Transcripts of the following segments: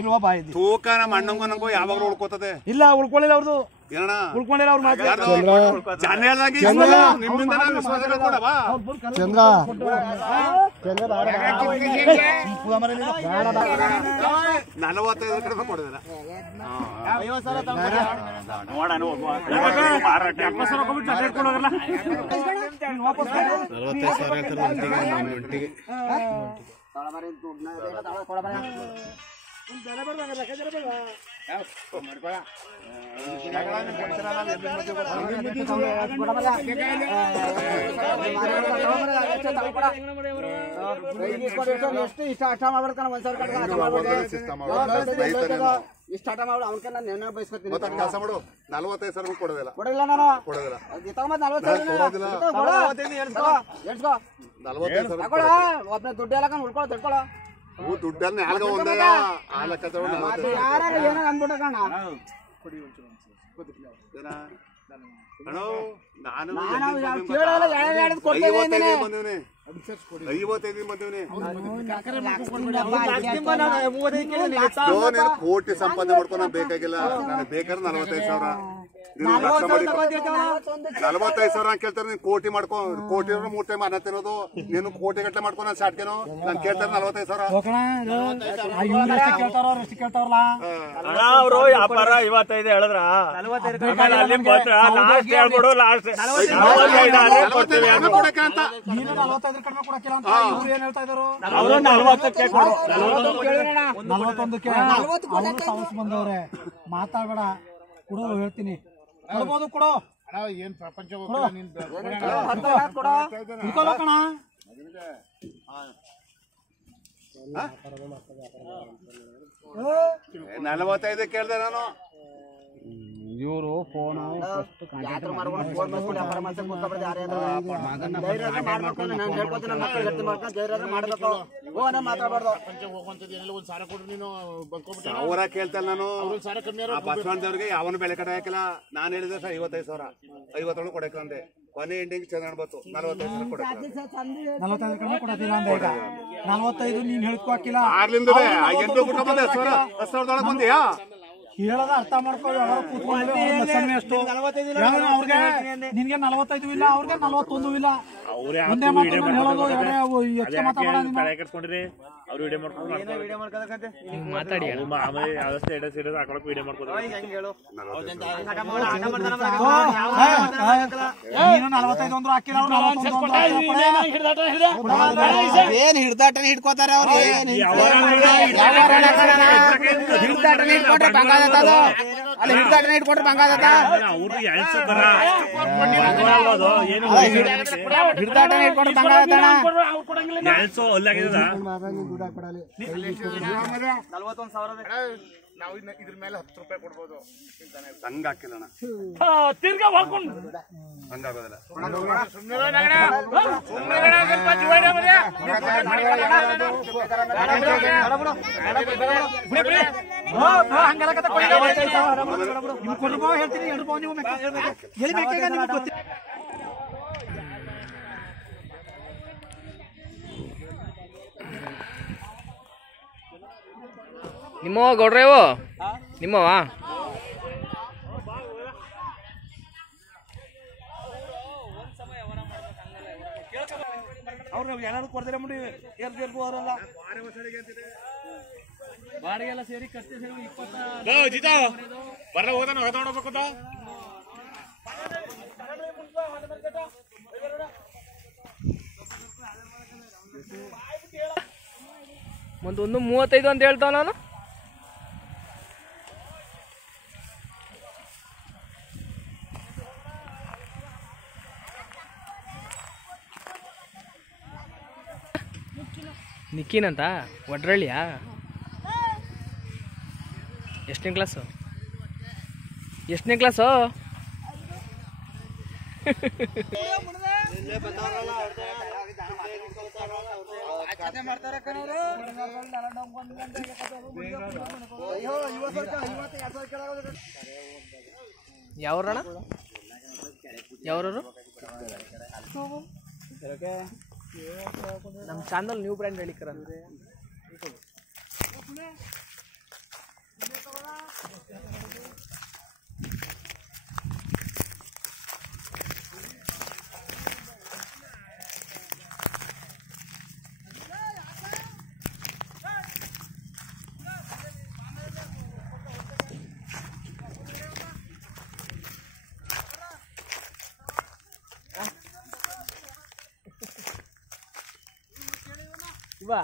ಇಲ್ವಾ ಬಾಯಿ ತೂಕ ನಮ್ಮ ಅಣ್ಣಂಗೂ ಯಾವಾಗಲೂ ಉಳ್ಕೋತದೆ. ಇಲ್ಲ ಉಳ್ಕೊಳ್ಳಿಲ್ಲ ಅವ್ರದ್ದು ಏನಣ್ಣ ಉಳ್ಕೊಂಡಿಲ್ಲ ಅವ್ರು ಮಾತು ಜನ ಹೇಳ್ದಂಗೆ ನಿಮ್ಮಿಂದ ನಾವು ವಿಶ್ವಾಸ ಕೊಡವ ಚಂದ್ರ 45 ಕಡಿಮೆ ಕೊಡೋದಿಲ್ಲ. ಇಷ್ಟ ಅರ್ಥ ಮಾಡ್ಬೇಕಣ್ಣ ಒಂದ್ಸಲ ಇಷ್ಟ ಆಟ ಮಾಡಿ ಅವನ್ಕ ನಾನು ನೆನೆ ಬಯಸ್ಕೊತೀನಿ. ಕೆಲಸ ಮಾಡು 45,000 ಕೊಡೋದಿಲ್ಲ ಕೊಡಲಿಲ್ಲ ನಾನು ಕೊಡೋದಿಲ್ಲ. ತಗೊಂಬತ್ 45,000 ಒಬ್ಬನ ದುಡ್ಡು ಎಲ್ಲ ಉಳ್ಕೊಳ್ಳೋ ತಡ್ಕೊಳ್ಳೋ ದುಡ್ಡನ್ನ ಯಾರಿಗ ಒಂದೇ ಆ ಲೆಕ್ಕ ಯಾರು ಏನೋ ಅಂದ್ಬಿಟ್ಟಣ ನಾನು ಕೇಳಲ್ಲ ಎರಡು ಕೊಡ್ತೇನೆ 55 ಬಂದಿವ್ನಿ 55 ಬಂದಿವ್ನಿ. ಕೋಟಿ ಸಂಪಾದನೆ ಮಾಡ್ಕೊಂಡು ನಾನು ಬೇಕಾಗಿಲ್ಲ. ನನಗೆ ಬೇಕಾದ್ರೆ 45,000 45,000 ಕೇಳ್ತಾರೆ. ನೀನ್ ಕೋಟಿ ಮಾಡ್ಕೊ ಕೋಟಿ 3 ಟೈಮ್ ಅನ್ನ ತಿನ್ನೋದು ನೀನು ಕೋಟಿ ಗಟ್ಟಲೆ ಮಾಡ್ಕೊ ನಾನು ಸಾಟ್ಕೇನೋ ನಾನು ಕೇಳ್ತಾರೆ 45,000 ಅವರು ವ್ಯಾಪಾರ 55 ಹೇಳಿದ್ರ ಬಂದವ್ರೆ ಮಾತಾಡ್ಬೇಡ ಕೊಡೋ ಹೇಳ್ತೀನಿ ಕೊಡ್ಬೋದು ಕೊಡೋ ಏನ್ ಪ್ರಪಂಚ ಕಣ 45 ಕೇಳ್ದೆ ನಾನು. ಇವರು ಫೋನ್ ಅವರ ಕೇಳ್ತಲ್ಲ ನಾನು. ಬಸವಣ್ಣದವ್ರಿಗೆ ಯಾವನು ಬೆಲೆ ಕಟ್ಟ ಹಾಕಿಲ್ಲ. ನಾನು ಹೇಳಿದ್ರೆ 55,000 50 ಕೊಡಕ್ಕೆ ಅಂದೆ. ಕೊನೆ ಎಂಡಿಂಗ್ ಚೆನ್ನಾಗಿ ಬಂತು 45,000 ಕೊಡಕ್ಕೆ 45 ಕಡಿಮೆ ಕೊಡೋದಿಲ್ಲ ಅಂದ. ಈಗ 45 ನೀನ್ ಹೇಳ್ಕೊಕಿಲ್ಲ ಆಗ್ಲಿಂದ 8 ಬಿಟ್ಟು ಬಂದೆ 10,000 ಬಂದಿಯಾ ಹೇಳದ ಅರ್ಥ ಮಾಡ್ಕೊಳ್ಳಿ. ಎಷ್ಟು ಅವ್ರಿಗೆ ನಿನ್ಗೆ 45 ಇಲ್ಲ ಅವ್ರಿಗೆ 41 ಇಲ್ಲ. ಒಂದೇ ಮಾತು ಹೇಳೋದು ಹೆಚ್ಚು ಮಾತಾಡೋಣ. ಅವ್ರು ವಿಡಿಯೋ ಮಾಡ್ಕೊಂಡು ಮಾತಾಡಿ ಆಮೇಲೆ ಯಾವ ಸ್ಟೇಟಸ್ ಇರೋದು ಹಾಕೊಳಕ್ ವಿಡಿಯೋ ಮಾಡ್ಕೊಂಡು ನೀನು 45 ಅಂದ್ರು ಹಾಕಿಲ್ಲ ಅವ್ರು 41 ಏನ್ ಹಿಡ್ದಾಟನೆ ಹಿಡ್ಕೋತಾರೆ ಅವ್ರು. ಹಿಡ್ದಾಟನೆ ಹಿಡ್ಕೊಂಡ್ರೆ ಬಂಗಾದತ್ತದು ಅಲ್ಲಿ ಹಿಡ್ದಾಟನೆ ಹಿಡ್ಕೊಂಡ್ರೆ ಬಂಗಾದತ್ತ ಹಿಡ್ದಾಟನೆ ಹಿಡ್ಕೊಂಡ್ರೆ ಬಂಗಾದತ್ತಣ ನಾವು ಇದ್ರ ಮೇಲೆ 10 ರೂಪಾಯಿ ಕೊಡ್ಬೋದು. ಹಂಗ ಹಾಕಿಲ್ಲಣ್ಣ ತಿರ್ಗಾ ಹಾಕೊಂಡು ಹಂಗಾಗೋದಿಲ್ಲ. ಹೇಳ್ತೀನಿ 2 ಪಾವ್ ನೀವು ಎಲ್ಲಿ ಬೇಕಾಗ ನಿಮ್ಗೆ ಗೊತ್ತಿಲ್ಲ. ನಿಮ್ಮವ ಗೌಡ್ರೇವು ನಿಮ್ಮವ ಅವ್ರು ಏನಾದ್ರು ಕೊಡ್ತಾರೆ ಮುಡಿ ಅವರಲ್ಲ ಬಾಡಿಗೆ ಎಲ್ಲ ಸೇರಿ ಕಷ್ಟ ಸೇರಿ 20 ಬರ ಹೋಗೋದ ಹೋಗ್ಬೇಕು ಒಂದು 35 ಅಂತ ಹೇಳ್ತಾವ ನಾನು. ನಿಕ್ಕಿನಂತ ಒಡ್ರಳ್ಳಿಯಾ ಎಷ್ಟನೇ ಕ್ಲಾಸು ಯಾವ್ರಣ ಯಾವ್ರವರು ನಮ್ಮ ಚಾನಲ್ ನ್ಯೂ ಬ್ರ್ಯಾಂಡ್ ಹೇಳಿಕರ ಬಾ.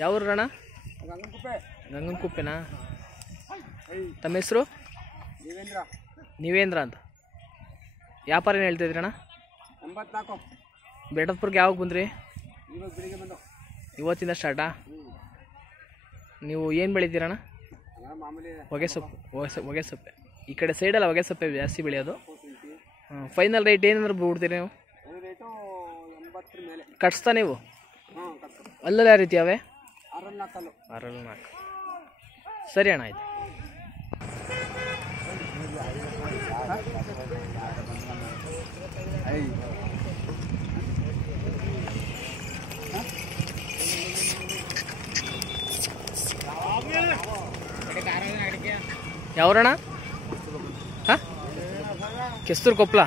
ಯಾವ ಊರು ಅಣ್ಣ? ಗಂಗನಕುಪ್ಪೆನಾ? ತಮ್ಮ ಹೆಸರು? ನೀವೇಂದ್ರ ಅಂತ. ವ್ಯಾಪಾರ ಏನು ಹೇಳ್ತಿದ್ರಿ ಅಣ್ಣ? 84. ಬೇಟತ್ಪುರ್ಗೆ ಯಾವಾಗ ಬಂದ್ರಿ? ಇವಾಗ ಬೆಳಿಗ್ಗೆ ಬಂದು. ಇವತ್ತಿಂದ ಸ್ಟಾರ್ಟಾ? ನೀವು ಏನು ಬೆಳಿತೀರಣ್ಣ? ಮಾಮೂಲಿ ಹೊಗೆ ಸೊಪ್ಪೆ. ಈ ಕಡೆ ಸೈಡಲ್ಲ ಹೊಗೆ ಸೊಪ್ಪೆ ಜಾಸ್ತಿ ಬೆಳೆಯೋದು. ಫೈನಲ್ ರೇಟ್ ಏನಂದ್ರೆ ಬಿಡ್ತೀರಿ ನೀವು? ರೇಟು 80 ಮೇಲೆ. ಕಟ್ಸ್ತಾ ನೀವು? ಹಾಂ, ಅಲ್ಲಲ್ಲಿ ಯಾವ ರೀತಿ ಅವೆ? 6 4. ಸರಿ ಅಣ್ಣ, ಆಯ್ತು. ಯಾವ್ರಣ್ಣ? ಹಾಂ, ಕೆಸ್ತೂರು ಕೊಪ್ಪಳ.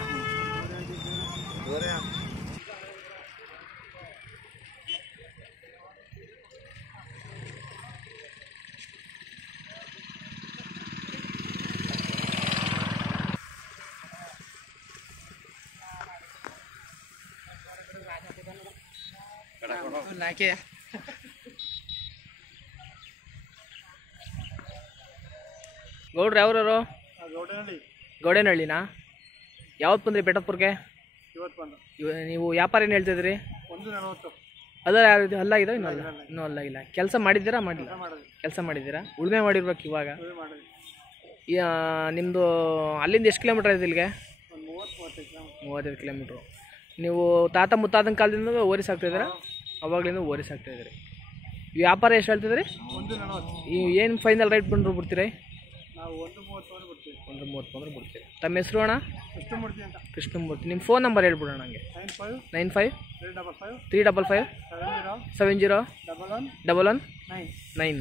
ಗೌಡ್ರು ಯಾವ್ರವರು? ಗೌಡೇನಹಳ್ಳಿನಾ? ಯಾವತ್ತು ಬಂದ್ರಿ ಬೇಟತ್ಪುರ್ಗೆ? ನೀವು ವ್ಯಾಪಾರ ಏನು ಹೇಳ್ತಿದ್ರಿ? ಅದ ಅಲ್ಲಾಗಿದೆ? ಇನ್ನೂ ಅಲ್ಲಾಗಿಲ್ಲ. ಕೆಲಸ ಮಾಡಿದ್ದೀರಾ? ಮಾಡಿಲ್ಲ. ಕೆಲಸ ಮಾಡಿದ್ದೀರಾ? ಉಳುಮೆ ಮಾಡಿರ್ಬೇಕು ಇವಾಗ. ನಿಮ್ಮದು ಅಲ್ಲಿಂದ ಎಷ್ಟು ಕಿಲೋಮೀಟ್ರ್ ಇದೆ ಇಲ್ಲಿಗೆ? 35 ಕಿಲೋಮೀಟ್ರು. ನೀವು ತಾತ ಮುತ್ತಾದನ ಕಾಲದಿಂದ ಓರಿ ಸಾಕ್ತಿದ್ದೀರಾ? ಅವಾಗಲಿಂದ ಓರಿ ಸಾಕ್ತಾಯಿದ್ರಿ. ವ್ಯಾಪಾರ ಎಷ್ಟು ಹೇಳ್ತಿದ್ರಿ? ಏನು ಫೈನಲ್ ರೇಟ್ ಬಂದರೂ ಬಿಡ್ತೀರಿ? 130 ಬಂದ್ರೆ ಬಿಡ್ತೀರಿ. ತಮ್ಮ ಹೆಸರು ಅಣ್ಣ? ಕೃಷ್ಣಮೂರ್ತಿ. ನಿಮ್ಮ ಫೋನ್ ನಂಬರ್ ಹೇಳ್ಬಿಡೋಣ ನನಗೆ. 95 355 701119.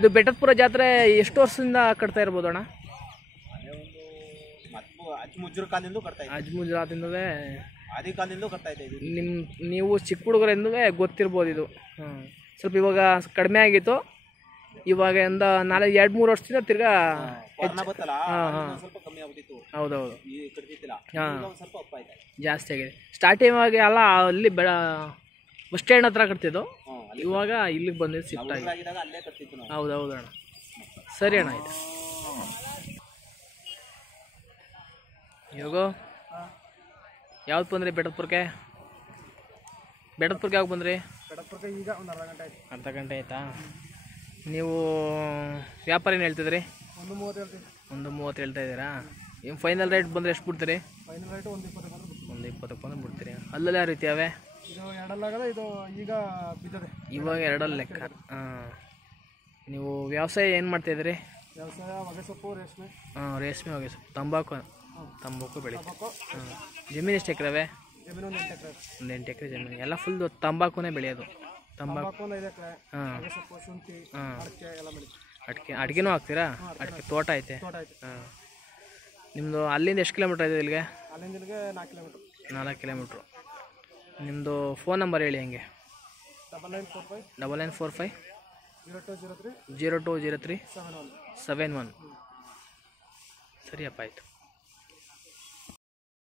ಇದು ಬೆಟ್ಟದಪುರ ಜಾತ್ರೆ ಎಷ್ಟು ವರ್ಷದಿಂದ ಕಟ್ತಾ ಇರ್ಬೋದು ಅಣ್ಣ? ಅಜ್ಮುಜರಾತಿಂದವೇ ನೀವು ಚಿಕ್ಕ ಹುಡುಗರಿಂದೂ ಗೊತ್ತಿರ್ಬೋದು ಇದು. ಸ್ವಲ್ಪ ಇವಾಗ ಕಡಿಮೆ ಆಗಿತ್ತು. ಇವಾಗ ಒಂದು 2-3 ವರ್ಷದಿಂದ ತಿರ್ಗಾ ಹೌದೌದು ಜಾಸ್ತಿ ಆಗಿದೆ. ಸ್ಟಾರ್ಟಿಂಗ್ ಆಗಿ ಅಲ್ಲ ಅಲ್ಲಿ ಬಸ್ ಸ್ಟ್ಯಾಂಡ್ ಹತ್ರ ಕಟ್ತಿದ್ದು, ಇವಾಗ ಇಲ್ಲಿಗೆ ಬಂದಿದ್ದು ಶಿಫ್ಟ್ ಆಗಿ. ಹೌದೌದು ಅಣ್ಣ. ಸರಿ ಅಣ್ಣ, ಆಯ್ತು. ಇವಾಗ ಯಾವ್ದು ಬಂದ್ರಿ ಬೇಟತ್ಪುರಕ್ಕೆ? ಯಾವಾಗ ಬಂದ್ರಿ? ಈಗ ಒಂದು ಅರ್ಧ ಗಂಟೆ ಆಯ್ತಾ? ನೀವು ವ್ಯಾಪಾರ ಏನು ಹೇಳ್ತಿದ್ರಿ? 130 ಹೇಳ್ತಾ ಇದ್ದೀರಾ? ಏನು ಫೈನಲ್ ರೇಟ್ ಬಂದರೆ ಎಷ್ಟು ಬಿಡ್ತೀರಿ? ಫೈನಲ್ ರೇಟ್ 120 ಬಂದು ಬಿಡ್ತೀರಿ. ಅಲ್ಲಲ್ಲಿ ಯಾವ ರೀತಿ ಅವೆ? ಇದು ಎರಡಲ್ಲಾಗದ, ಇದು ಈಗ ಬಿದ್ದದೆ. ಇವಾಗ ಎರಡಲ್ಲಿ ಲೆಕ್ಕ. ನೀವು ವ್ಯವಸಾಯ ಏನು ಮಾಡ್ತಾಯಿದ್ರಿ? ವ್ಯವಸಾಯ ಹೊಗೆ ಸೊಪ್ಪು, ರೇಷ್ಮೆ. ರೇಷ್ಮೆ, ಹೊಗೆ ಸೊಪ್ಪು, ತಂಬಾಕು ಬೆಳೀತೀವಿ. ಜಮೀನು ಎಷ್ಟು ಎಕರೆ ಅವೆ? ಜಮೀನು 1 8 ಎಕರೆ. 8 ಎಕರೆ ಜಮೀನು. ಎಲ್ಲ ಫುಲ್ ತಂಬಾಕುನೇ ಬೆಳೆಯೋದು. ತಂಬಾಕು 5 ಎಕರೆ. ಹೊಗೆ ಸೊಪ್ಪು, ಶುಂಠಿ, ಅಡಿಕೆ ಎಲ್ಲ ಬೆಳೀತೀವಿ. ಅಡಿಕೆನೂ ಹಾಕ್ತೀರಾ? ಅಡಿಕೆ ತೋಟ ಐತೆ? ನಿಮ್ಮದು ಅಲ್ಲಿಂದ ಎಷ್ಟು ಕಿಲೋಮೀಟ್ರ್ ಇದೆ ಇಲ್ಲಿಗೆ? ಅಲ್ಲಿಂದ ಇಲ್ಲಿಗೆ 4 ಕಿಲೋಮೀಟ್ರು. ನಿಮ್ಮದು ಫೋನ್ ನಂಬರ್ ಹೇಳಿ ಹಂಗೆ. 9945 0203 71. ಸರಿಯಪ್ಪ, ಆಯಿತು.